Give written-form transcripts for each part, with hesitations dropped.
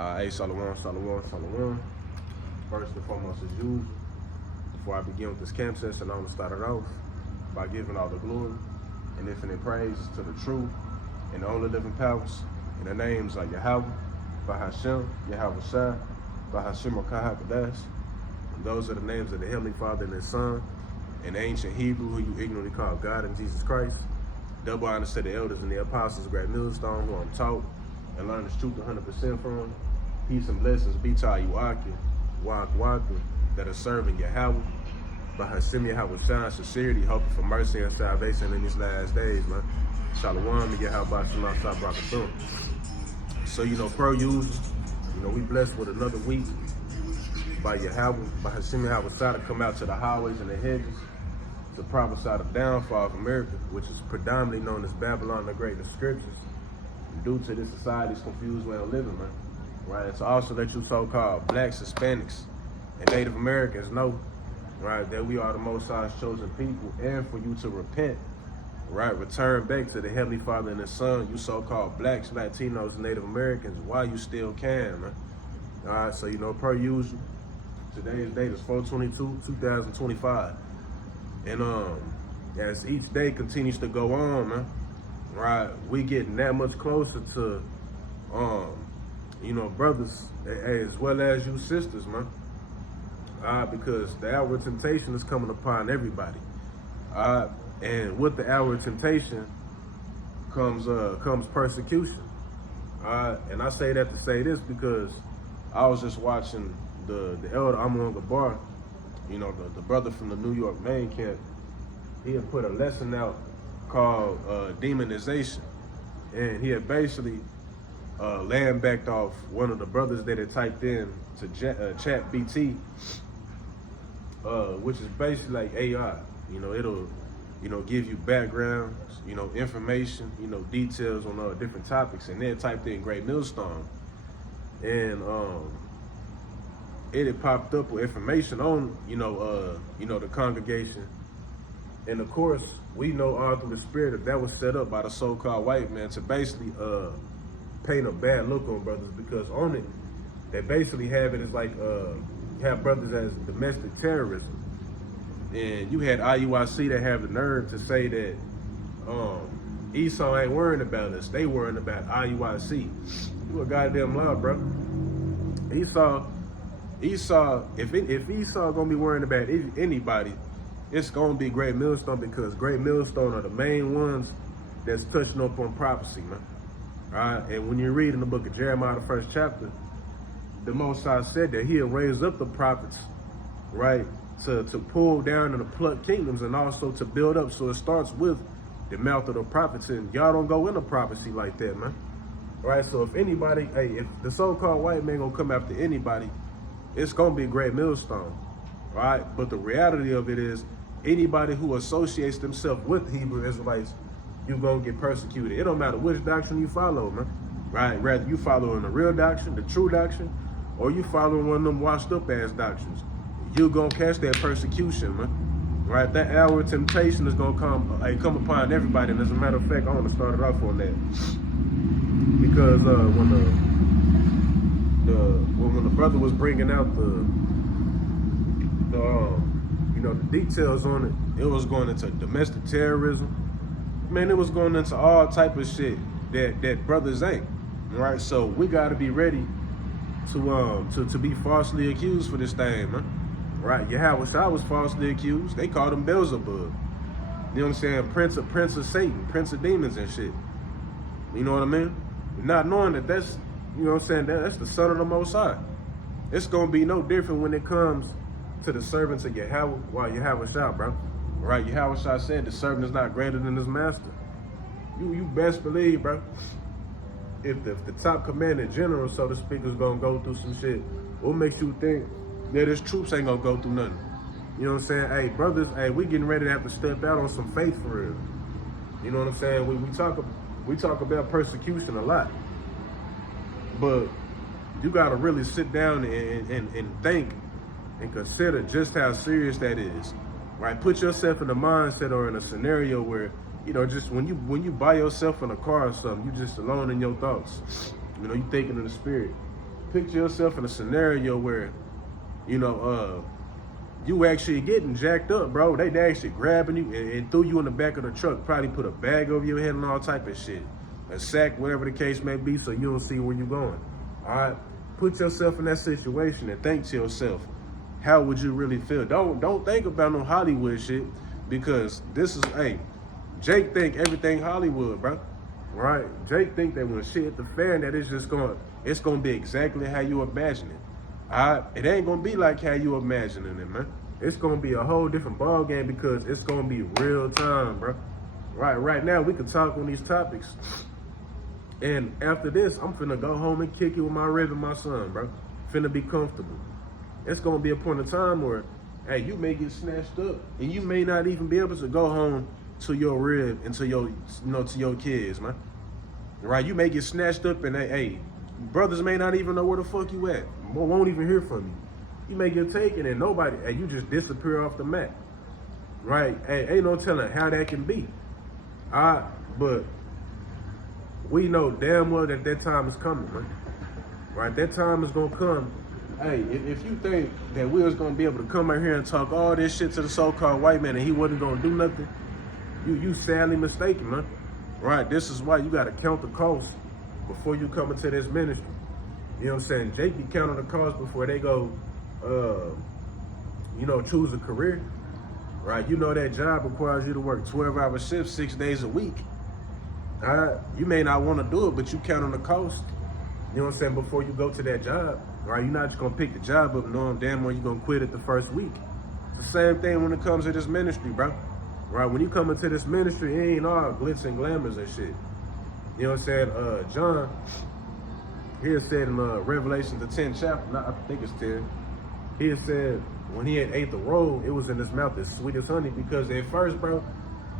Hey, Shalom. First and foremost, as usual, before I begin with this camp session, I want to start it off by giving all the glory and infinite praises to the true and the only living powers in the names of Yahweh, Bahashem, Yahweh Shai, Bahashem Okahakadas. And those are the names of the Heavenly Father and His Son, in ancient Hebrew, who you ignorantly call God and Jesus Christ. Double honor to the elders and the apostles, great millstone, who I'm taught and learn this truth 100% from. Peace and blessings be to all you Waka, that are serving Yahweh, Bahashem Yahweh Shai, sincerity, hoping for mercy and salvation in these last days, man. Shalom and Yahweh Bashalam Sabrakathum. So, per usual, we blessed with another week by Yahweh, Bahashem Yahweh Shai, to come out to the highways and the hedges to prophesy the downfall of America, which is predominantly known as Babylon the Great in the scriptures, due to this society's confused way of living, man. Right, and to also let you so-called blacks, Hispanics, and Native Americans know, right, that we are the Most High's chosen people, and for you to repent, right, return back to the Heavenly Father and His Son, you so-called blacks, Latinos, and Native Americans, while you still can, man. All right, so, per usual, today's date is 4/22/2025, and as each day continues to go on, man, right, we getting that much closer to, brothers, as well as you sisters, man. Because the hour of temptation is coming upon everybody. And with the hour of temptation comes persecution. And I say that to say this because I was just watching the elder Amon Gabar, the brother from the New York main camp. He had put a lesson out called Demonization. And he had basically land-backed off one of the brothers that had typed in to chat BT, which is basically like AI. It'll, give you backgrounds, information, details on different topics, and then typed in Great Millstone. And it had popped up with information on, the congregation. And of course, we know all through the spirit that was set up by the so-called white man to basically paint a bad look on brothers, because on it, they basically have it as like, have brothers as domestic terrorism. And you had IUIC that have the nerve to say that Esau ain't worrying about us, they worrying about IUIC. You a goddamn lie, bro. Esau, if Esau gonna be worrying about anybody, it's gonna be Great Millstone, because Great Millstone are the main ones that's touching up on prophecy, man. All right, and when you read in the book of Jeremiah, the 1st chapter, the Most High said that He'll raise up the prophets, right, to pull down and to pluck kingdoms, and also to build up. So it starts with the mouth of the prophets, and y'all don't go into prophecy like that, man. All right, so if anybody, if the so-called white man gonna come after anybody, it's gonna be Great Millstone, right? But the reality of it is, anybody who associates themselves with Hebrew Israelites, you're gonna get persecuted. It don't matter which doctrine you follow, man. Right? Rather you following the real doctrine, the true doctrine, or you following one of them washed up ass doctrines, you're gonna catch that persecution, man. Right? That hour of temptation is gonna come upon everybody. And as a matter of fact, I want to start it off on that, because when the brother was bringing out the details on it, it was going into domestic terrorism. Man, it was going into all type of shit that brothers ain't, right? So we gotta be ready to be falsely accused for this thing, man. Right? Yahweh Shai was falsely accused. They called him Beelzebub. You know what I'm saying? Prince of Satan, prince of demons and shit. You know what I mean? Not knowing that that's, that's the son of the Most High. It's gonna be no different when it comes to the servants of Yahweh, Yahweh Shai, bro. Right, Yahweh Shai said the servant is not greater than his master. You best believe, bro. If the top commanding general, so to speak, is gonna go through some shit, what makes you think that his troops ain't gonna go through nothing? You know what I'm saying? Hey, brothers, we getting ready to have to step out on some faith for real. You know what I'm saying? We talk about persecution a lot, but you gotta really sit down and think and consider just how serious that is. Right, put yourself in a mindset or in a scenario where, just when you by yourself in a car or something, you just alone in your thoughts. You thinking in the spirit. picture yourself in a scenario where, you know, you actually getting jacked up, bro. They actually grabbing you and threw you in the back of the truck, probably put a bag over your head and all type of shit. A sack, whatever the case may be, so you don't see where you're going. All right? Put yourself in that situation and think to yourself, how would you really feel? Don't think about no Hollywood shit, because this is, hey, Jake think everything Hollywood, bro. Right? Jake think that when shit hit the fan, that it's gonna be exactly how you imagine it. All right? It ain't gonna be like how you imagining it, man. It's gonna be a whole different ball game, because it's gonna be real time, bro. Right now we can talk on these topics. And after this, I'm finna go home and kick it with my rib and my son, bro. Finna be comfortable. It's gonna be a point of time where, hey, you may get snatched up, and you may not even be able to go home to your rib and to your, to your kids, man. Right? You may get snatched up, and hey, brothers may not even know where the fuck you at. Won't even hear from you. You may get taken, and you just disappear off the map. Right? Hey, ain't no telling how that can be. But we know damn well that time is coming, man. Right? That time is gonna come. Hey, if you think that we was gonna be able to come out here and talk all this shit to the so-called white man and he wasn't gonna do nothing, you sadly mistaken, man. Right? This is why you gotta count the cost before you come into this ministry. You know what I'm saying? Jake be counting the cost before they go, choose a career. Right? You know that job requires you to work 12-hour shifts 6 days a week. You may not want to do it, but you count on the cost. You know what I'm saying? Before you go to that job, right? You're not just gonna pick the job up knowing damn well you're gonna quit it the first week. It's the same thing when it comes to this ministry, bro. Right? When you come into this ministry, it ain't all glitz and glamours and shit. You know what I'm saying? John here said in Revelation, the 10th chapter, I think it's 10. He had said when he had ate the roll, it was in his mouth as sweet as honey, because at first, bro,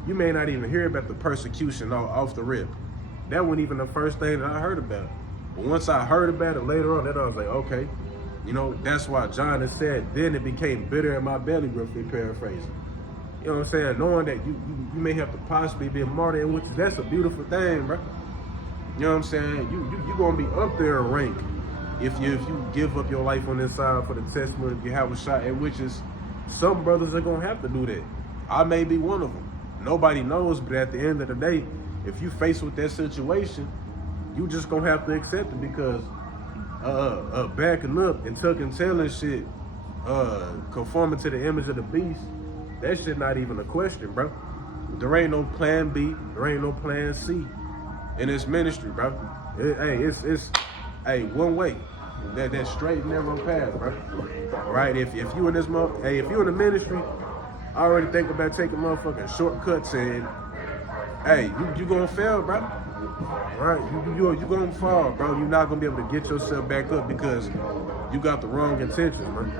you may not even hear about the persecution off the rip. That wasn't even the first thing that I heard about. But once I heard about it later on, then I was like, okay. That's why John has said, then it became bitter in my belly, roughly paraphrasing. You know what I'm saying? Knowing that you may have to possibly be a martyr, which that's a beautiful thing, bro. You know what I'm saying? You gonna be up there in rank if you give up your life on this side for the testimony of Yahweh Shai, and which is, some brothers are gonna have to do that. I may be one of them. Nobody knows, but at the end of the day, if you face with that situation, you just gonna have to accept it, because backing up and tucking tail and shit, conforming to the image of the beast, that shit not even a question, bro. There ain't no plan B, there ain't no plan C in this ministry, bro. It's one way. That straight narrow path, bro. Right? If you in this if you in the ministry, I already think about taking motherfucking shortcuts, and hey, you gonna fail, bro. Right? You gonna fall, bro. You're not gonna be able to get yourself back up because you got the wrong intentions, man.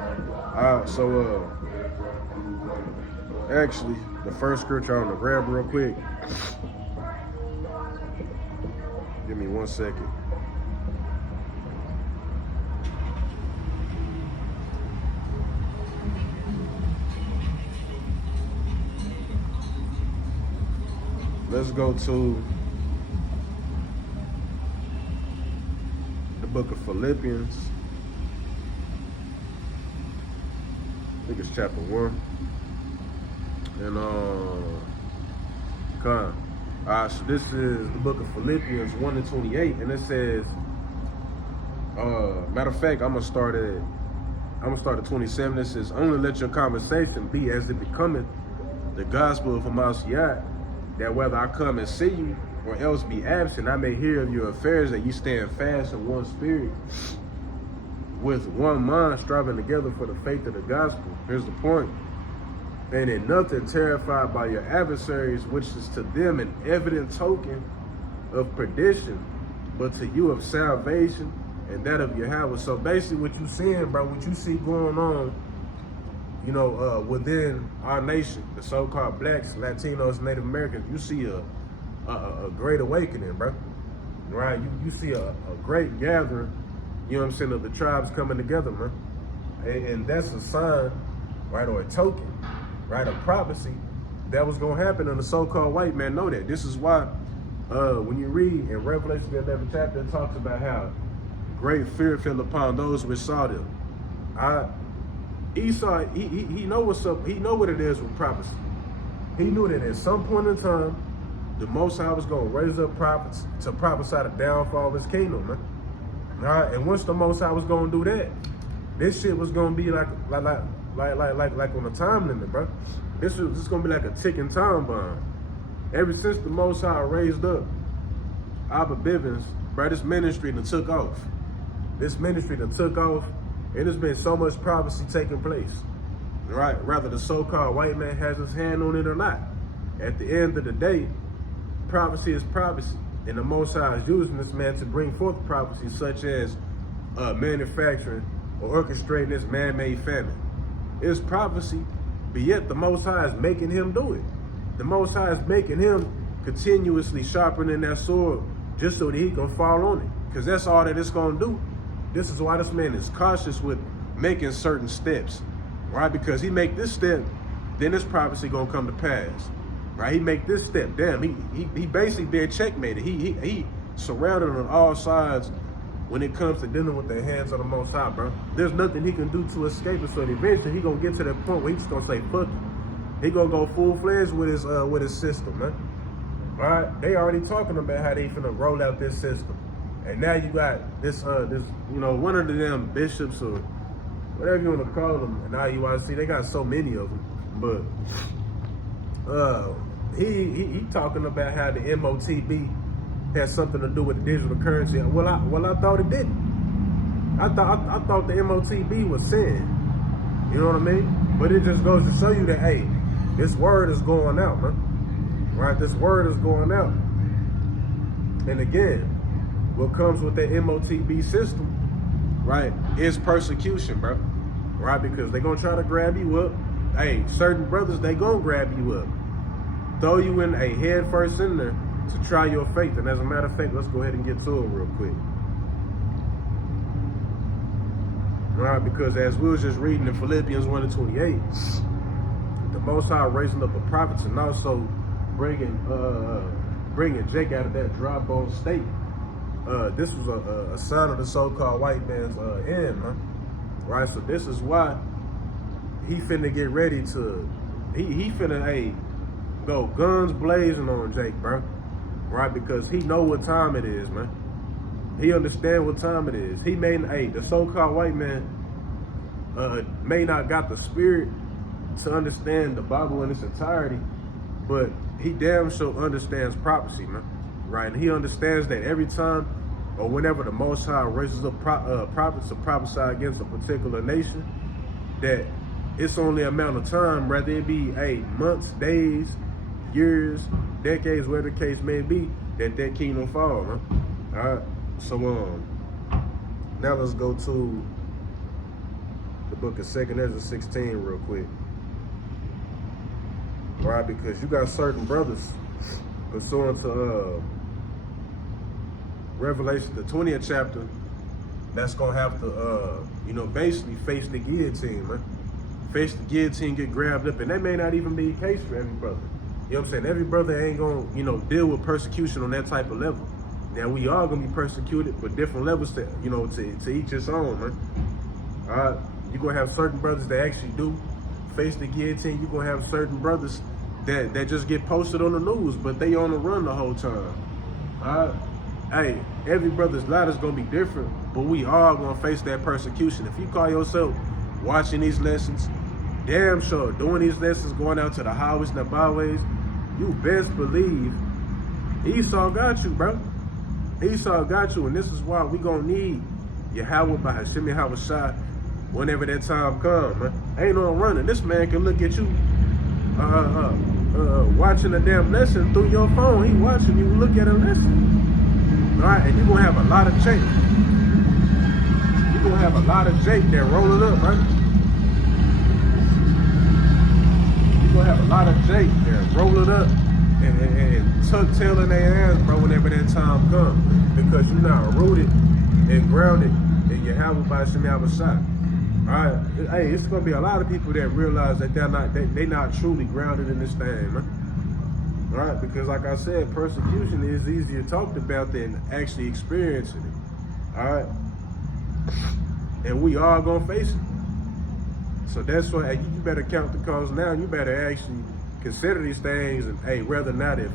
Actually, the first scripture I want to grab real quick. Give me 1 second. Let's go to the book of Philippians. I think it's chapter 1. And so this is the book of Philippians 1:28, and it says, matter of fact, I'm gonna start at 27. It says, only let your conversation be as it becometh the gospel of Hamashiach, that whether I come and see you or else be absent, I may hear of your affairs, that you stand fast in one spirit, with one mind, striving together for the faith of the gospel. Here's the point. And in nothing terrified by your adversaries, which is to them an evident token of perdition, but to you of salvation, and that of Yahweh. So basically what you seeing, bro, what you see going on, within our nation, the so-called blacks, Latinos, Native Americans, you see a great awakening, bro. Right? You see a great gathering, of the tribes coming together, man. And that's a sign, right, or a token, right, a prophecy that was going to happen, and the so-called white man know that. This is why when you read in Revelation, the 11th chapter, it talks about how great fear fell upon those which saw them. Esau, he know what's up. He know what it is with prophecy. He knew that at some point in time, the Most High was going to raise up prophets to prophesy the downfall of his kingdom, man. All right, and once the Most High was going to do that, this shit was going to be like on a time limit, bro. This is going to be like a ticking time bomb. Ever since the Most High raised up Abba Bivens, bro, this ministry that took off. This ministry that took off, and there's been so much prophecy taking place. Right? Rather the so-called white man has his hand on it or not. At the end of the day, prophecy is prophecy. And the Most High is using this man to bring forth prophecy such as manufacturing or orchestrating this man-made famine. It's prophecy, but yet the Most High is making him do it. The Most High is making him continuously sharpening that sword just so that he can fall on it. Because that's all that it's going to do. This is why this man is cautious with making certain steps. Right? Because he make this step, then this prophecy going to come to pass. Right? He make this step. Damn, he basically been checkmated. He surrounded on all sides when it comes to dealing with the hands of the Most High, bro. There's nothing he can do to escape it. So eventually he going to get to that point where he's going to say, fuck it. He going to go full-fledged with his system, man. All right? They already talking about how they finna roll out this system. And now you got this one of the damn bishops or whatever you want to call them, and IUIC, they got so many of them. But he talking about how the MOTB has something to do with the digital currency. Well, I thought it didn't. I thought the MOTB was sin. You know what I mean? But it just goes to show you that, hey, this word is going out, man. Right? This word is going out. And again, what comes with the MOTB system, right, is persecution, bro. Right? Because they're going to try to grab you up. Hey, certain brothers, they going to grab you up. Throw you in a head first in there to try your faith. And as a matter of fact, let's go ahead and get to it real quick. Right? Because as we was just reading in Philippians 1:28, the Most High raising up the prophets and also bringing Jake out of that dry bone state. This was a sign of the so-called white man's end, man. Right? So this is why he finna get ready to, he finna, go guns blazing on Jake, bro. Right? Because he know what time it is, man. He understand what time it is. He may, the so-called white man may not got the spirit to understand the Bible in its entirety, but he damn sure understands prophecy, man. Right? And he understands that every time or whenever the Most High raises up prophets to prophesy against a particular nation, that it's only a amount of time, whether it be months, days, years, decades, whatever the case may be, that kingdom fall, man. All right. So now let's go to the book of 2 Ezra 16 real quick. All right, because you got certain brothers pursuant to Revelation, the 20th chapter, that's gonna have to basically face the guillotine, man. Face the guillotine, get grabbed up, and that may not even be the case for every brother. You know what I'm saying? Every brother ain't gonna, deal with persecution on that type of level. Now we are gonna be persecuted, but different levels to each its own, man. All right, you're gonna have certain brothers that actually do face the guillotine. You're gonna have certain brothers that just get posted on the news, but they on the run the whole time. All right. Hey, every brother's ladder's gonna be different, but we all gonna face that persecution. If you call yourself watching these lessons, damn sure doing these lessons, going out to the highways and the byways, you best believe Esau got you, bro. Esau got you, and this is why we gonna need Yahweh by Hashem Yahweh Shai whenever that time comes, man. Ain't no running. This man can look at you watching a damn lesson through your phone. He watching you look at a lesson. All right, and you're going to have a lot of Jake. You're going to have a lot of Jake that roll it up, right? You're going to have a lot of Jake that roll it up and tuck tail in their ass, bro, whenever that time comes. Because you're not rooted and grounded in Yahweh by Hashem Yahweh Shai. All right, hey, it's going to be a lot of people that realize that they're not truly grounded in this thing, man. All right, because like I said, persecution is easier talked about than actually experiencing it. All right, And we all gonna face it. So that's why you better count the cost now. You better actually consider these things and hey, whether or not if,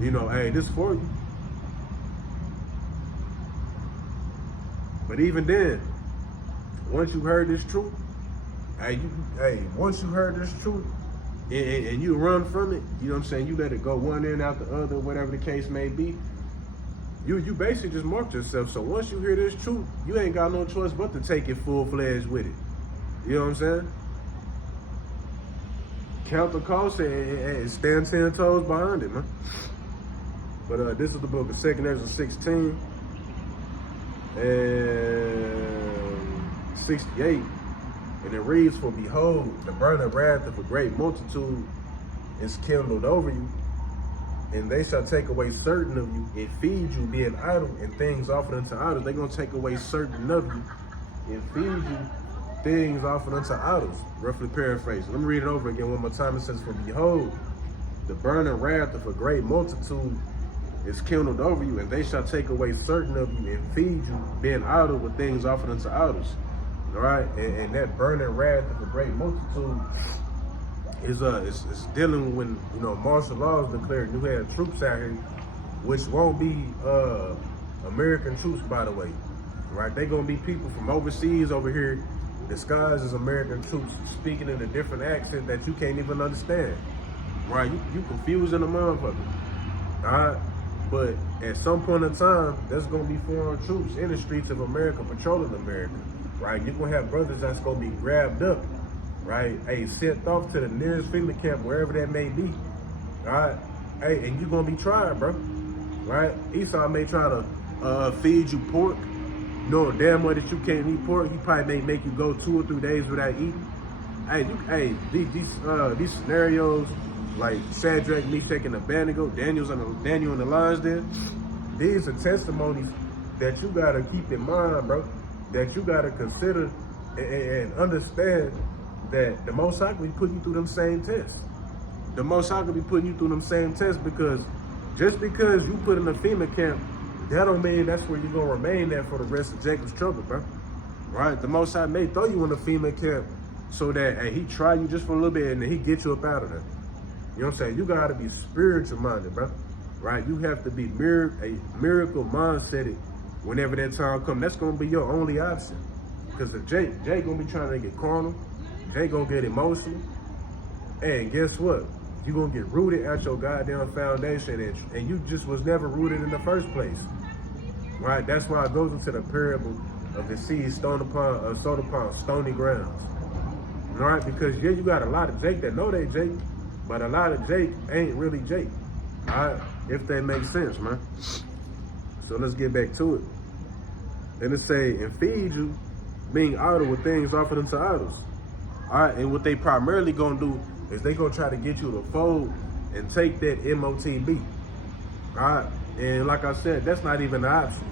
hey, this for you. But even then, once you heard this truth, once you heard this truth and you run from it, you know what I'm saying? You let it go one end out the other, whatever the case may be. You basically just marked yourself. So once you hear this truth, you ain't got no choice but to take it full-fledged with it. You know what I'm saying? Count the cost and stand 10 toes behind it, man. But this is the book of 2 Ezra 16 and 68. And it reads, "For behold, the burning wrath of a great multitude is kindled over you, and they shall take away certain of you and feed you, being idle, and things offered unto idols." They're going to take away certain of you and feed you things offered unto idols. Roughly paraphrasing. Let me read it over again one more time. It says, "For behold, the burning wrath of a great multitude is kindled over you, and they shall take away certain of you and feed you, being idle, with things offered unto idols." All right, and that burning wrath of a great multitude is dealing when martial law is declared. You have troops out here, which won't be American troops, by the way. Right? They're gonna be people from overseas over here, disguised as American troops, speaking in a different accent that you can't even understand. Right? You confusing the motherfucker. All right. But at some point in time, there's gonna be foreign troops in the streets of America patrolling America. Right? You're gonna have brothers that's gonna be grabbed up, right? Hey, sent off to the nearest FEMA camp, wherever that may be. All right? Hey, and you're gonna be trying, bro. Right? Esau may try to feed you pork, knowing damn well that you can't eat pork. He probably may make you go 2 or 3 days without eating. Hey, these scenarios like Shadrach, Meshach, and Abednego, Daniel and the lions there, these are testimonies that you gotta keep in mind, bro. That you gotta consider and understand that the Most High will be putting you through them same tests. The Most High will be putting you through them same tests, because just because you put in a FEMA camp, that don't mean that's where you're gonna remain there for the rest of Jacob's trouble, bro. Right? The Most High may throw you in a FEMA camp so that he try you just for a little bit and then he get you up out of there. You know what I'm saying? You gotta be spiritual minded, bro. Right? You have to be a miracle mindset whenever that time comes. That's gonna be your only option. Because if Jay gonna be trying to get carnal, Jay gonna get emotional, and guess what? You gonna get rooted at your goddamn foundation, and you just was never rooted in the first place. Right? That's why it goes into the parable of the seed sown upon stony grounds. All right? Because yeah, you got a lot of Jake that know they Jake, but a lot of Jake ain't really Jake. All right? If that makes sense, man. So let's get back to it. And it say, "And feed you, being idle, with things offered unto idols." All right, and what they primarily gonna do is they gonna try to get you to fold and take that MOTB. All right, and like I said, that's not even an option.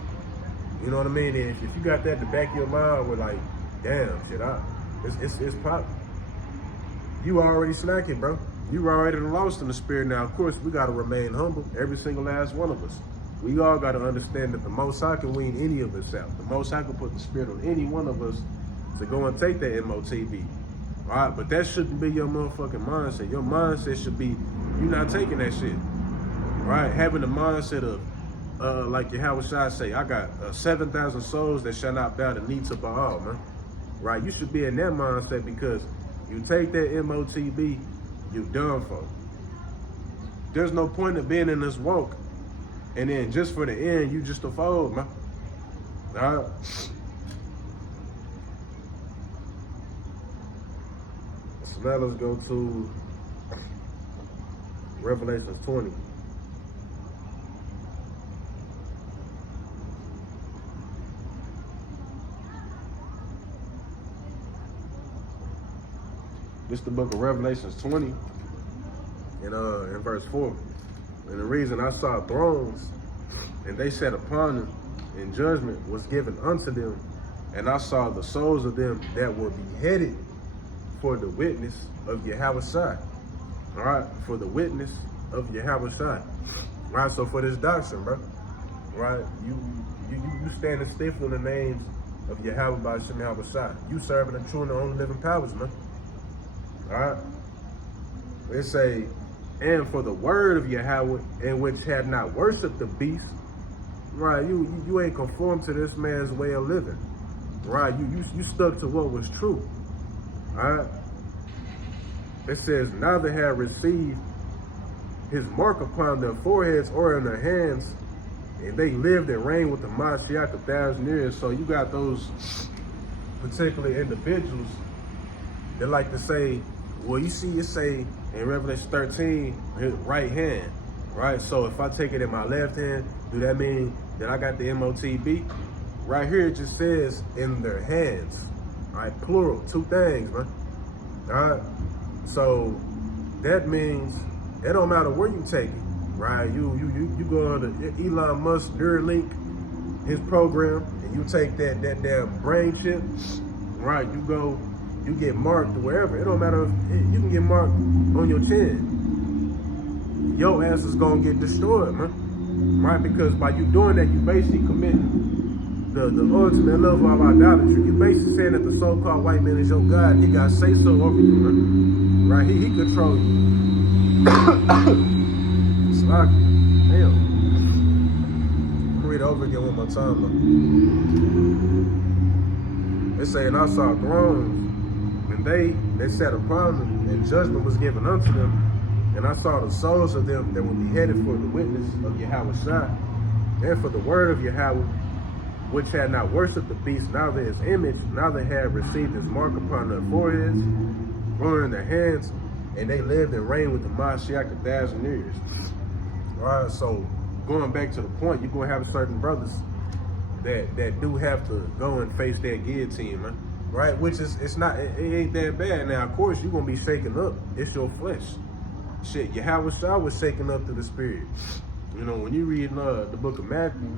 You know what I mean? And if you got that in the back of your mind, with like, damn, shit, it's pop. You already snacking, bro. You already lost in the spirit. Now, of course, we gotta remain humble, every single last one of us. We all got to understand that the Most High can wean any of us out. The Most High can put the spirit on any one of us to go and take that MOTB. All right, but that shouldn't be your motherfucking mindset. Your mindset should be, you're not taking that shit. Right? Having the mindset of, like Yahweh Shai say, I got 7,000 souls that shall not bow the knee to Baal, man. Right? You should be in that mindset, because you take that MOTB, you done for. There's no point in being in this walk and then just for the end, you just a fold, man. All right. So now let's go to Revelations 20. This is the book of Revelations 20, in verse 4. And the reason, I saw thrones, and they sat upon them, and judgment was given unto them. And I saw the souls of them that were beheaded for the witness of Yahweh Shai. All right, for the witness of Yahweh Shai. All right, so for this doctrine, bro, right, you standing stiff on the names of Yahweh by Shem Shai. You serving the true and the only living powers, man. All right. It say, and for the word of Yahweh, in which had not worshipped the beast, right? You ain't conformed to this man's way of living, right? You stuck to what was true. All right. It says, neither had received his mark upon their foreheads or in their hands, and they lived and reigned with the Mashiach 1,000 years. So you got those particular individuals that like to say, well, you see it say in Revelation 13, his right hand, right? So if I take it in my left hand, do that mean that I got the MOTB? Right here, it just says in their hands, all right? Plural, two things, man, all right? So that means it don't matter where you take it, right? You go on to Elon Musk Neuralink, his program, and you take that damn brain chip, right? You get marked wherever. It don't matter if you can get marked on your chin. Your ass is gonna get destroyed, man. Right? Because by you doing that, you basically committing the ultimate level of idolatry. You basically saying that the so-called white man is your God. He got say so over you, man. Right? He control you. Slack. Damn. I'm gonna read it over again one more time, man. It say, and I saw thrones, and they sat upon them, and judgment was given unto them. And I saw the souls of them that were beheaded for the witness of Yahweh Shai, and for the word of Yahweh, which had not worshipped the beast, neither his image, neither had received his mark upon their foreheads, or in their hands, and they lived and reigned with the Mashiach 1,000 years. All right, so going back to the point, you're gonna have certain brothers that do have to go and face that guillotine, man. Right, which is it ain't that bad. Now, of course, you're gonna be shaken up. It's your flesh. Shit, Yahweh Shai was shaken up through the spirit. You know, when you read the book of Matthew,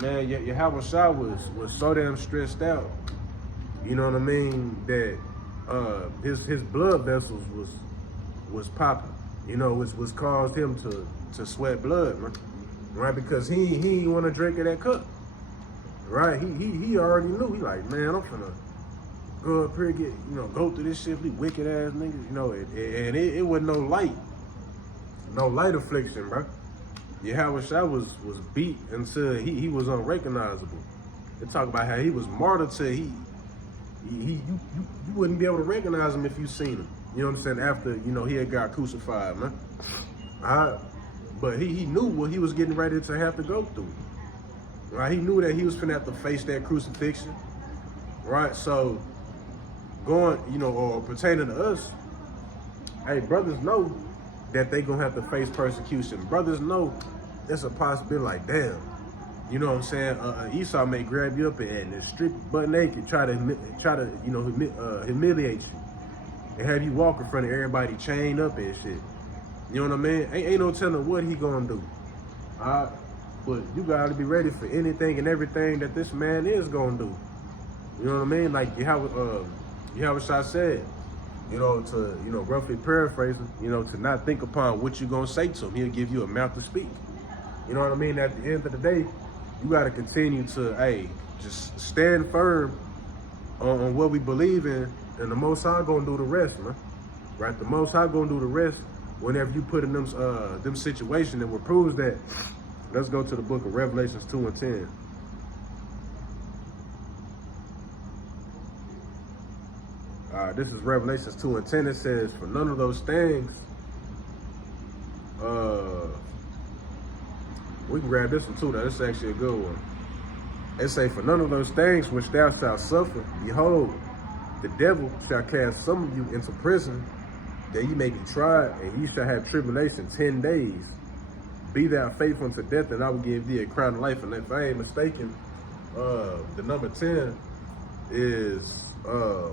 man, Yahweh Shai was so damn stressed out. You know what I mean? That his blood vessels was popping. You know, which was caused him to sweat blood, man. Right, because he didn't want to drink of that cup. Right, he already knew. He like, man, I'm finna go up here, go through this shit, these wicked ass niggas, and it wasn't no light affliction, bro. Yahweh Shai was beat until he was unrecognizable. They talk about how he was martyred till you wouldn't be able to recognize him if you seen him. You know what I'm saying? After, he had got crucified, man. But he knew what he was getting ready to have to go through. Right? He knew that he was finna have to face that crucifixion. Right? So going, or pertaining to us, hey, brothers know that they gonna have to face persecution. Brothers know it's a possibility, like, damn, you know what I'm saying? Esau may grab you up and strip you butt naked, try to humiliate you, and have you walk in front of everybody chained up and shit. You know what I mean? Ain't no telling what he gonna do. But you gotta be ready for anything and everything that this man is gonna do. You know what I mean? Like Yahweh Shai said, roughly paraphrasing, to not think upon what you're gonna say to him. He'll give you a mouth to speak. You know what I mean? At the end of the day, you gotta continue to, just stand firm on what we believe in, and the Most High gonna do the rest, man. Right? The Most High gonna do the rest whenever you put in them situations, and what proves that. Let's go to the book of Revelations 2 and 10. This is Revelations 2 and 10. It says, for none of those things, we can grab this one too, though. This is actually a good one. It say, for none of those things which thou shalt suffer, behold, the devil shall cast some of you into prison, that ye may be tried, and ye shall have tribulation 10 days. Be thou faithful unto death, and I will give thee a crown of life. And if I ain't mistaken, the number 10 is, I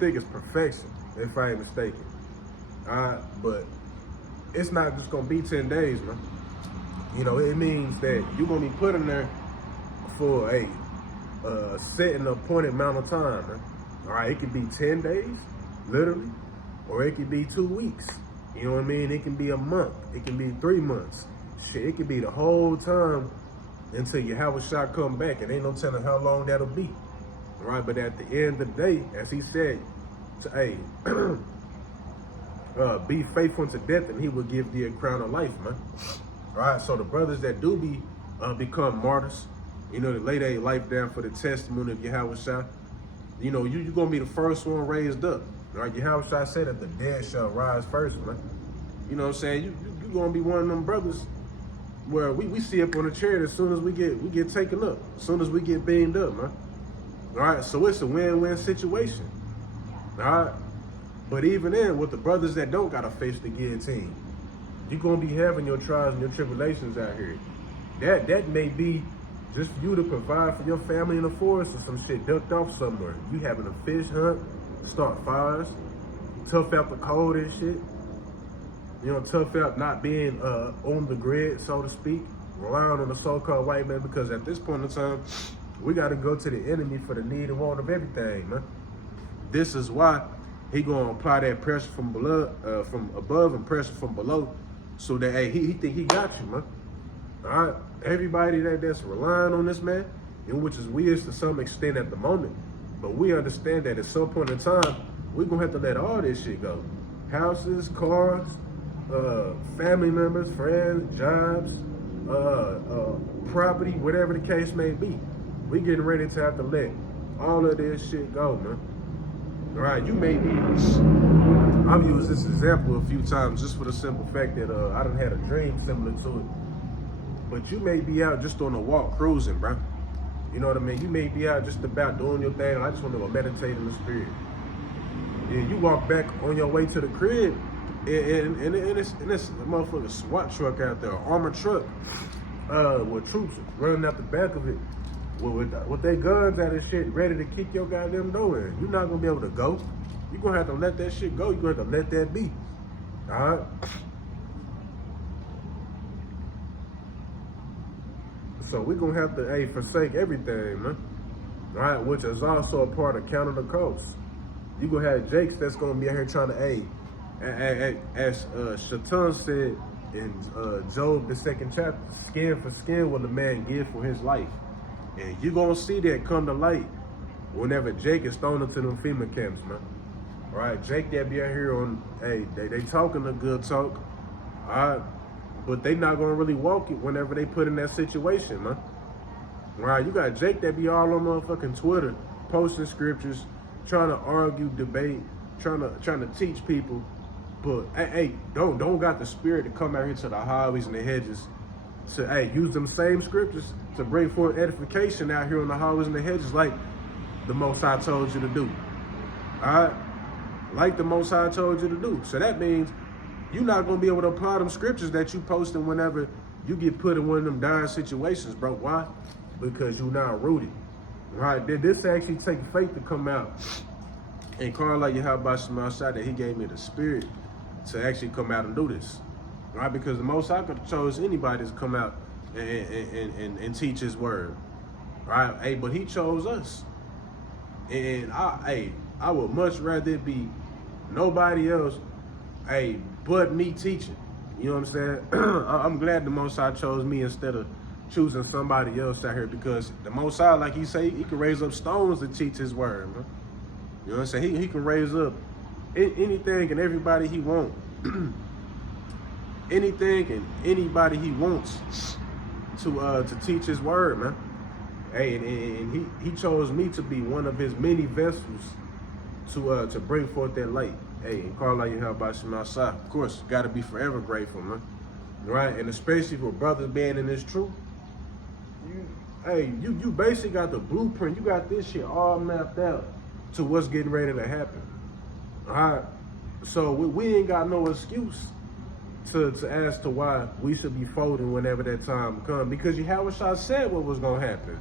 think it's perfection, if I ain't mistaken. But it's not just gonna be 10 days, man. It means that you're gonna be put in there for a set and appointed amount of time, man. All right, it could be 10 days, literally, or it could be 2 weeks. You know what I mean? It can be a month. It can be 3 months. Shit, it could be the whole time until Yahweh Shah come back. And ain't no telling how long that'll be. Right? But at the end of the day, as he said, hey, be faithful unto death, and he will give thee a crown of life, man. All right, so the brothers that do become martyrs, you know, that lay their life down for the testimony of Yahweh Shah, you know, you're going to be the first one raised up. All right, Yahweh Shah said that the dead shall rise first, man. You know what I'm saying? You're going to be one of them brothers where we see up on the chair as soon as we get taken up, as soon as we get beamed up, man. All right, so it's a win-win situation. All right, but even then, with the brothers that don't got to face the guillotine, you're going to be having your trials and your tribulations out here. That may be just for you to provide for your family in the forest or some shit ducked off somewhere. You having a fish hunt, start fires, tough out the cold and shit. You know, tough out not being on the grid, so to speak, relying on the so-called white man, because at this point in time, we got to go to the enemy for the need and want of everything, man. This is why he gonna apply that pressure from below, from above and pressure from below, so that hey, he think he got you, man. All right, everybody that's relying on this man, and which is weird to some extent at the moment, but we understand that at some point in time, we're gonna have to let all this shit go. Houses, cars, family members, friends, jobs, property, whatever the case may be. We getting ready to have to let all of this shit go, man. All right, you may be, I've used this example a few times just for the simple fact that I done had a dream similar to it. But you may be out just on a walk cruising, bro. You know what I mean? You may be out just about doing your thing. I just want to go meditate in the spirit. And you walk back on your way to the crib, and it's a motherfucking SWAT truck out there, armored truck, with troops running out the back of it. With their guns out and shit, ready to kick your goddamn door in. You're not gonna be able to go. You're gonna have to let that shit go. You're gonna have to let that be. All right? So we're gonna have to, hey, forsake everything, man. All right, which is also a part of counting the cost. You gonna have Jakes that's gonna be out here trying to, as Shaitan said in Job, the 2nd chapter, skin for skin will the man give for his life. And you're going to see that come to light whenever Jake is thrown into them FEMA camps, man. All right, Jake that be out here on, hey, they talking a good talk, all right, but they not going to really walk it whenever they put in that situation, man. All right, you got Jake that be all on motherfucking Twitter, posting scriptures, trying to argue, debate, trying to teach people, but, hey, don't got the spirit to come out here to the highways and the hedges to, hey, use them same scriptures to bring forth edification out here on the highways and the hedges like the Most High told you to do. All right? Like the Most High told you to do. So that means you're not going to be able to apply them scriptures that you posting whenever you get put in one of them dire situations, bro. Why? Because you're not rooted. All right? This actually take faith to come out and call like Yahweh Shema Shah that he gave me the spirit to actually come out and do this. Right, because the Most High could have chose anybody to come out and teach his word. Right? Hey, but he chose us. And I would much rather it be nobody else, hey, but me teaching. You know what I'm saying? I'm glad the Most High chose me instead of choosing somebody else out here, because the Most High, like he say, he can raise up stones to teach his word, man. You know what I'm saying? He can raise up anything and everybody he wants. Anything and anybody he wants to teach his word, man. Hey, and he chose me to be one of his many vessels to bring forth that light. Hey, and call out Yahweh Shema Shah. Of course, gotta be forever grateful, man. Right? And especially for brothers being in this truth. You basically got the blueprint. You got this shit all mapped out to what's getting ready to happen. All right? So we ain't got no excuse to ask to why we should be folding whenever that time comes, because Yahweh Shah said what was gonna happen.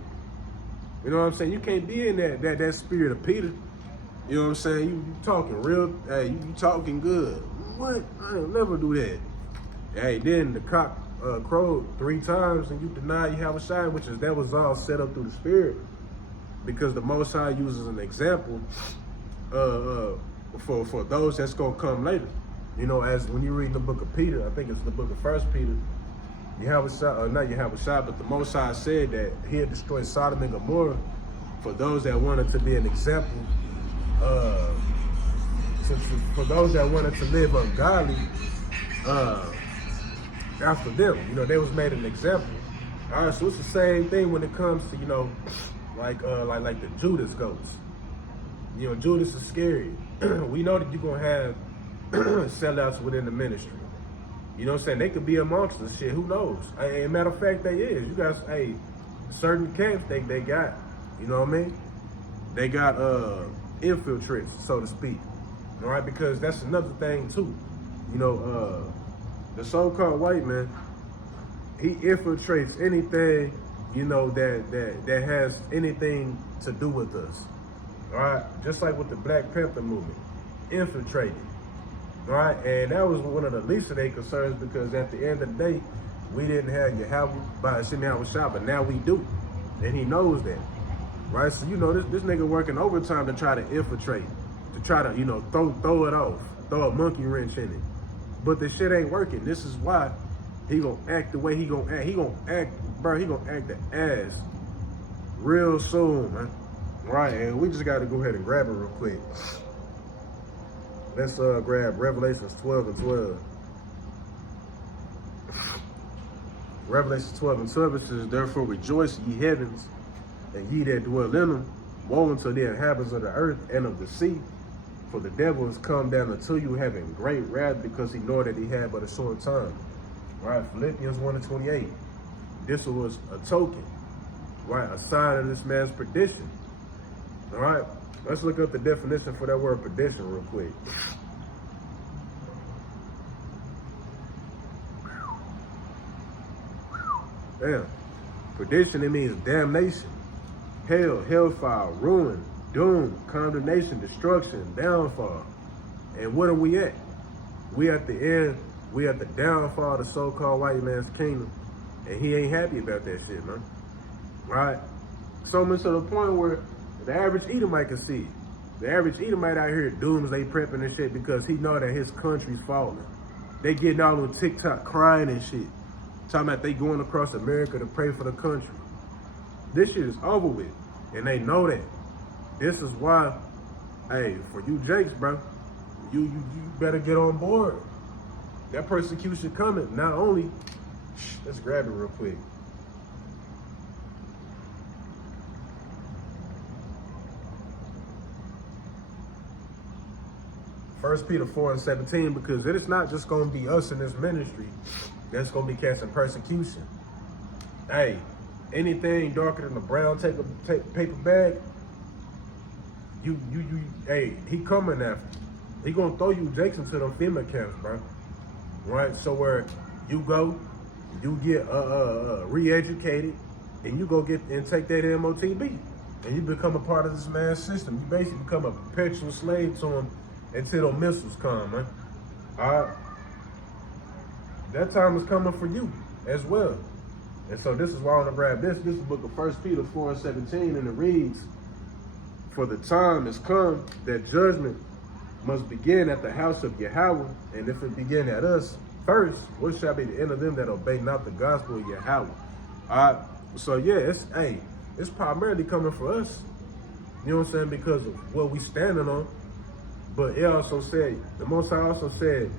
You know what I'm saying? You can't be in that spirit of Peter. You know what I'm saying? You talking real, hey, you talking good. What? I'll never do that. Hey, then the cock crowed 3 times and you deny Yahweh Shah, that was all set up through the spirit, because the Most High uses an example for those that's gonna come later. You know, as when you read the book of Peter, I think it's the book of 1 Peter, not Yahweh, but the Most High said that he had destroyed Sodom and Gomorrah for those that wanted to be an example, uh, for those that wanted to live ungodly after them. You know, they was made an example. All right, so it's the same thing when it comes to, you know, like the Judas goats. You know, Judas is scary. We know that you're gonna have sellouts within the ministry. You know what I'm saying? They could be amongst us. Shit, who knows? As a matter of fact, they is. You guys, certain camps they got. You know what I mean? They got infiltrates, so to speak. All right, because that's another thing too. You know, the so-called white man, he infiltrates anything, you know, that has anything to do with us. All right, just like with the Black Panther movement, infiltrated. All right, and that was one of the least of their concerns, because at the end of the day, we didn't have Yahweh by Hashem Yahweh Shah, but now we do, and he knows that, right? So you know, this nigga working overtime to try to infiltrate, to try to, you know, throw it off, throw a monkey wrench in it, but the shit ain't working. This is why he gonna act the way he gonna act. He gonna act the ass real soon, man. Right, and we just gotta go ahead and grab it real quick. Let's grab Revelations 12 and 12. Revelations 12 and 12, it says, "Therefore rejoice, ye heavens, and ye that dwell in them. Woe unto the inhabitants of the earth and of the sea, for the devil is come down unto you, having great wrath, because he know that he had but a short time." Right, Philippians 1 and 28. This was a token, right, a sign of this man's perdition. All right, let's look up the definition for that word perdition real quick. Damn. Perdition, it means damnation, hell, hellfire, ruin, doom, condemnation, destruction, downfall. And what are we at? We at the end, we at the downfall of the so-called white man's kingdom, and he ain't happy about that shit, man. All right? So much to the point where the average Edomite can see it. The average Edomite out here doomsday prepping and shit because he know that his country's falling. They getting all on TikTok crying and shit, talking about they going across America to pray for the country. This shit is over with, and they know that. This is why, hey, for you Jakes, bro, you better get on board. That persecution coming. Not only, let's grab it real quick. 1 Peter 4 and 17, because it is not just going to be us in this ministry that's going to be catching persecution. Hey, anything darker than a brown paper bag, hey, he coming after you. He going to throw you Jakes into them FEMA camps, bro. Right? So where you go, you get re-educated, and you go get and take that MOTB, and you become a part of this man's system. You basically become a perpetual slave to him until the missiles come, man. All right? That time is coming for you as well. And so this is why I want to grab this. This is the book of 1 Peter 4 and 17, and it reads, "For the time has come that judgment must begin at the house of Yahweh, and if it begin at us first, what shall be the end of them that obey not the gospel of Yahweh?" All right? So yeah, it's primarily coming for us. You know what I'm saying? Because of what we standing on. But it also said, the Most High also said,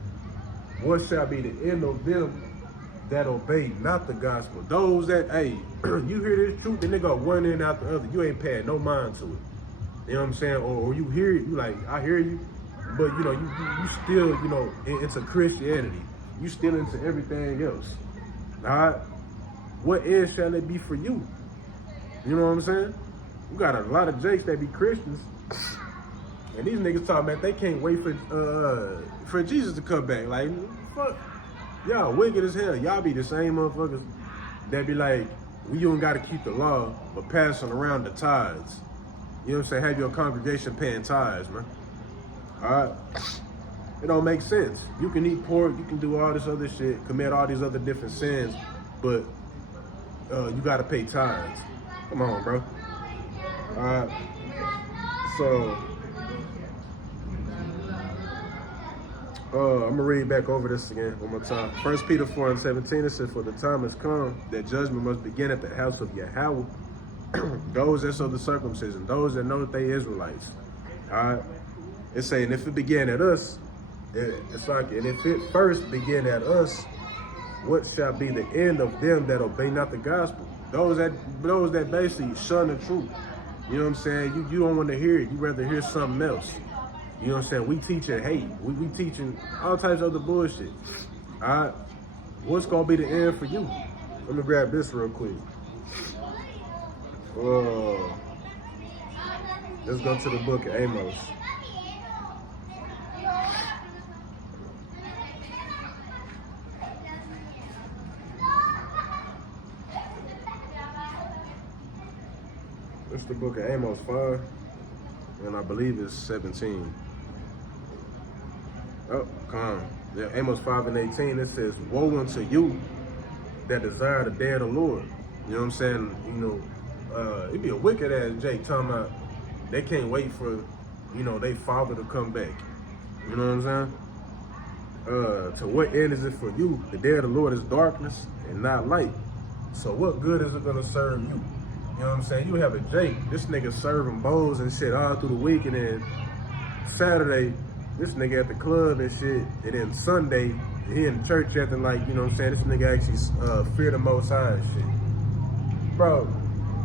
what shall be the end of them that obey not the gospel? Those that, hey, you hear this truth, and they go one in out the other. You ain't paying no mind to it. You know what I'm saying? Or you hear it, you like, I hear you, but you know, you still, you know, into Christianity. You still into everything else. All right? What end shall it be for you? You know what I'm saying? We got a lot of Jakes that be Christians. And these niggas talking about they can't wait for Jesus to come back. Like, fuck, y'all wicked as hell. Y'all be the same motherfuckers that be like, we don't gotta keep the law, but passing around the tithes. You know what I'm saying? Have your congregation paying tithes, man. All right? It don't make sense. You can eat pork, you can do all this other shit, commit all these other different sins, but you gotta pay tithes. Come on, bro. All right? So, I'm gonna read back over this again one more time. 1 Peter 4:17, it says, "For the time has come that judgment must begin at the house of Yahweh, those that show the circumcision, those that know that they Israelites." All right, it's saying if it began at us, it's like, and if it first began at us, what shall be the end of them that obey not the gospel? Those that basically shun the truth. You know what I'm saying? You don't want to hear it. You rather hear something else. You know what I'm saying? We teaching hate. We teaching all types of other bullshit. All right, what's gonna be the end for you? Let me grab this real quick. Let's go to the book of Amos. It's the book of Amos 5, and I believe it's 17. Oh, come on. Yeah, Amos 5:18, it says, "Woe unto you that desire the day of the Lord." You know what I'm saying? You know, it'd be a wicked ass Jake talking about they can't wait for, you know, they father to come back. You know what I'm saying? To what end is it for you? The day of the Lord is darkness and not light. So what good is it gonna serve you? You know what I'm saying? You have a Jake, this nigga serving bowls and shit all through the week, and then Saturday, this nigga at the club and shit, and then Sunday, he in church acting like, you know what I'm saying, this nigga actually fear the Most High and shit. Bro,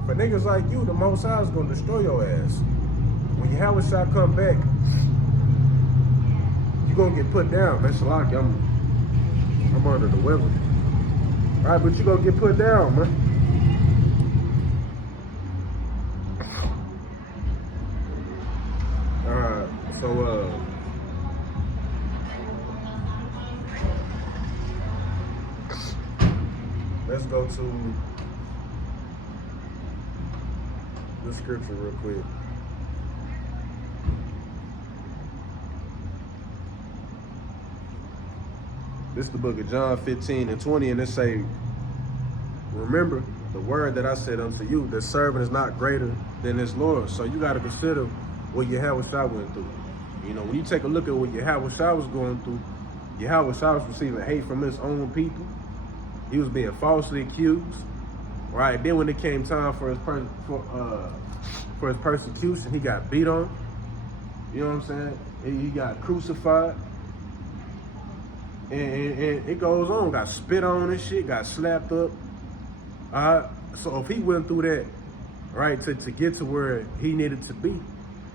for niggas like you, the Most High is gonna destroy your ass. When Yahweh shall come back, you gonna get put down. That's like I'm under the weather. All right, but you gonna get put down, man. So, let's go to the scripture real quick. This is the book of John 15:20, and it say, "Remember the word that I said unto you, that servant is not greater than his Lord." So you got to consider what Yahweh Shai went through. You know, when you take a look at what Yahweh Shai was going through, Yahweh Shai was receiving hate from his own people. He was being falsely accused. Right? Then when it came time for his persecution, he got beat on. You know what I'm saying? He got crucified. And it goes on. Got spit on and shit. Got slapped up. So if he went through that, right, to get to where he needed to be,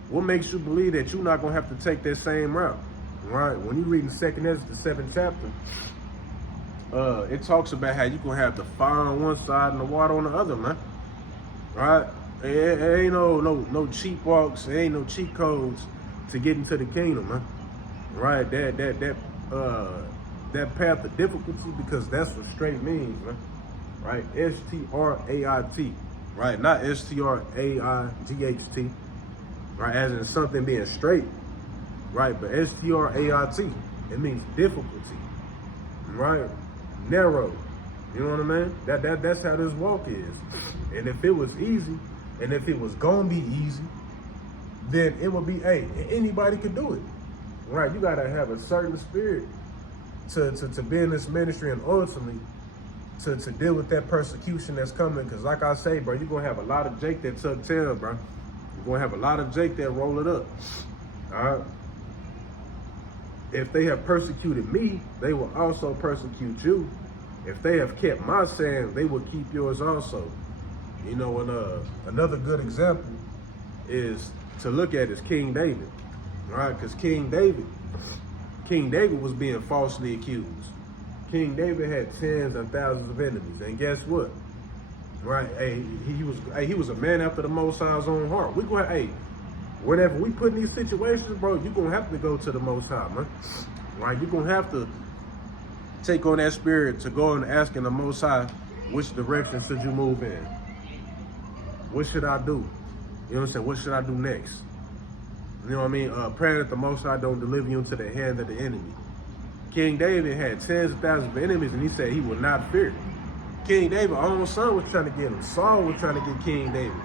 what makes you believe that you're not gonna have to take that same route, right? When you read in 2nd Ezra, the 7th chapter, it talks about how you gonna have the fire on one side and the water on the other, man. Right? It ain't no cheap walks. It ain't no cheat codes to get into the kingdom, man. Right? That path of difficulty, because that's what straight means, man. Right? STRAIT. Right? Not STRAIGHT. Right, as in something being straight, right? But STRAIT, it means difficulty, right? Narrow, you know what I mean? That's how this walk is. And if it was easy, and if it was gonna be easy, then it would be, hey, anybody could do it, right? You gotta have a certain spirit to be in this ministry, and ultimately to deal with that persecution that's coming. Because like I say, bro, you're gonna have a lot of Jake that tuck tail, bro. You're gonna have a lot of Jake that roll it up. All right. If they have persecuted me, they will also persecute you. If they have kept my saying, they will keep yours also. You know, and another good example is to look at is King David. All right, because King David was being falsely accused. King David had tens and thousands of enemies, and guess what? Right, he was a man after the Most High's own heart. We go, whenever we put in these situations, bro, you're gonna have to go to the Most High, man. Right, you're gonna have to take on that spirit to go and asking the Most High, which direction should you move in? What should I do? You know what I'm saying? What should I do next? You know what I mean? Praying that the Most High don't deliver you into the hand of the enemy. King David had tens of thousands of enemies, and he said he would not fear. King David's own son was trying to get him. Saul was trying to get King David.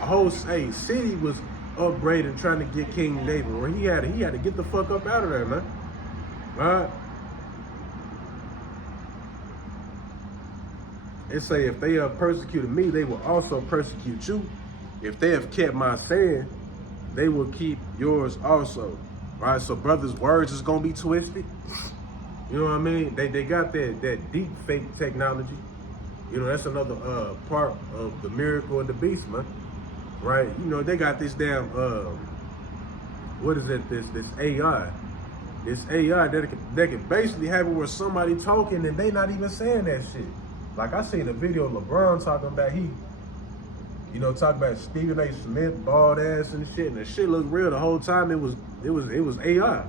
A whole city was upgrading trying to get King David, where he had to get the fuck up out of there, man. Right? It say if they have persecuted me, they will also persecute you. If they have kept my saying, they will keep yours also. Right? So brothers' words is gonna be twisted. You know what I mean? They got that deep fake technology. You know, that's another part of the miracle of the beast, man. Right? You know, they got this damn what is it? This AI. This AI that can basically have it where somebody talking and they not even saying that shit. Like I seen a video of LeBron talking about talking about Stephen A. Smith, bald ass and shit, and the shit looked real the whole time. It was AI.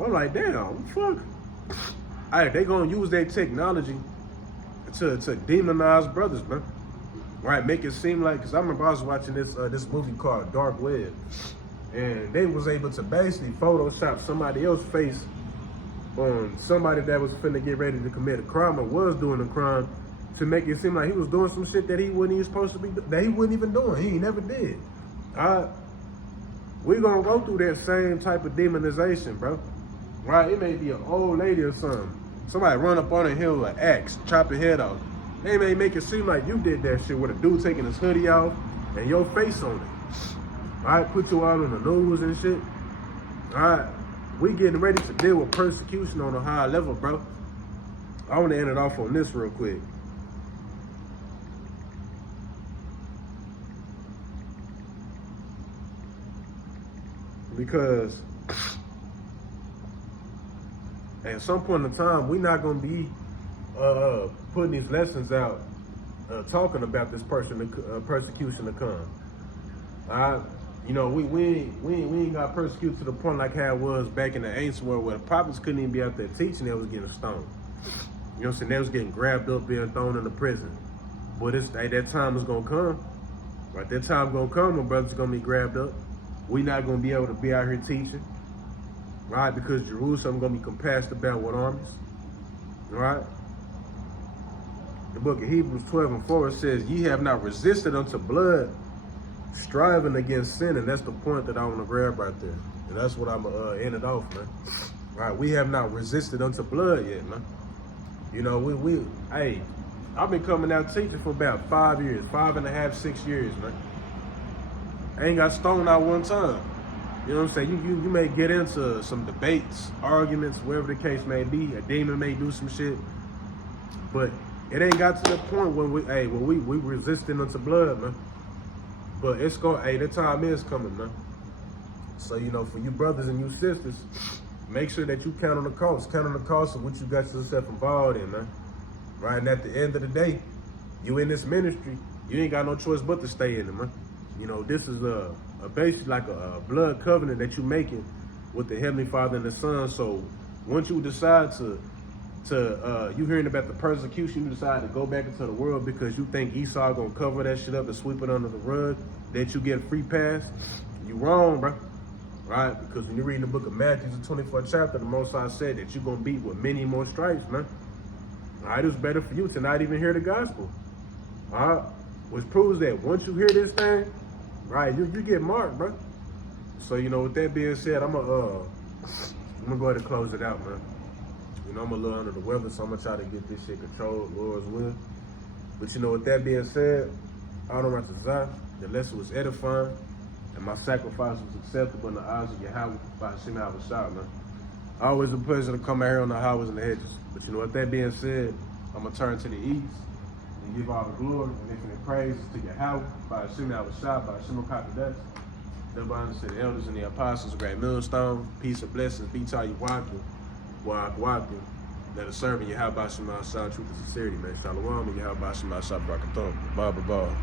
I'm like, damn, fuck. Alright, they gonna use their technology to demonize brothers, man. Right, make it seem like, cause I remember I was watching this movie called Dark Web, and they was able to basically Photoshop somebody else's face on somebody that was finna get ready to commit a crime or was doing a crime, to make it seem like he was doing some shit that he wasn't even supposed to be, that he wasn't even doing. He never did. We gonna go through that same type of demonization, bro. Right? It may be an old lady or something. Somebody run up on a hill with an axe, chop your head off. They may make it seem like you did that shit with a dude taking his hoodie off and your face on it. All right, put you all on the news and shit. All right, we getting ready to deal with persecution on a high level, bro. I want to end it off on this real quick. Because at some point in time, we're not going to be putting these lessons out, talking about this persecution to come. You know, we ain't got persecuted to the point like how it was back in the ancient world, where the prophets couldn't even be out there teaching; they was getting stoned. You know what I'm saying? They was getting grabbed up, being thrown into prison. But that time is gonna come. Right, that time gonna come when brothers gonna be grabbed up. We not gonna be able to be out here teaching, right? Because Jerusalem gonna be compassed about with armies, right? The book of Hebrews 12:4 says, "Ye have not resisted unto blood, striving against sin," and that's the point that I want to grab right there, and that's what I'm gonna end it off, man. Right? We have not resisted unto blood yet, man. You know, hey, I've been coming out teaching for about 5 years, 5.5, 6 years, man. I ain't got stoned out one time. You know what I'm saying? You may get into some debates, arguments, whatever the case may be. A demon may do some shit, but it ain't got to the point when we resisting unto blood, man. But it's going, the time is coming, man. So, you know, for you brothers and you sisters, make sure that you count on the cost. Count on the cost of what you got yourself involved in, man. Right? And at the end of the day, you in this ministry, you ain't got no choice but to stay in it, man. You know, this is basically like a blood covenant that you're making with the Heavenly Father and the Son. So once you decide you hearing about the persecution, you decide to go back into the world because you think Esau gonna cover that shit up and sweep it under the rug, that you get a free pass, you wrong, bro. Right? Because when you read the book of Matthew, the 24th chapter, the Most High said that you're gonna beat with many more stripes, man. All right, it's better for you to not even hear the gospel. All right, which proves that once you hear this thing, right, you get marked, bro. So, you know, with that being said, I'm gonna go ahead and close it out, man. You know, I'm a little under the weather, so I'm gonna try to get this shit controlled, Lord's will. But you know, with that being said, I don't want to say the lesson was edifying, and my sacrifice was acceptable in the eyes of Yahweh by Hashem Havashah, man. Always a pleasure to come out here on the highways and the hedges. But you know, with that being said, I'm gonna turn to the east and give all the glory and infinite praise to Yahweh by Hashem Havashah, by Hashem Kadesh. Everybody to the elders and the apostles, great millstone, peace and blessings, be to you, Waku. That are serving Yahweh by Shema, truth and sincerity, man. Shalom, and Yahweh by Shema, Barakathon. Baba.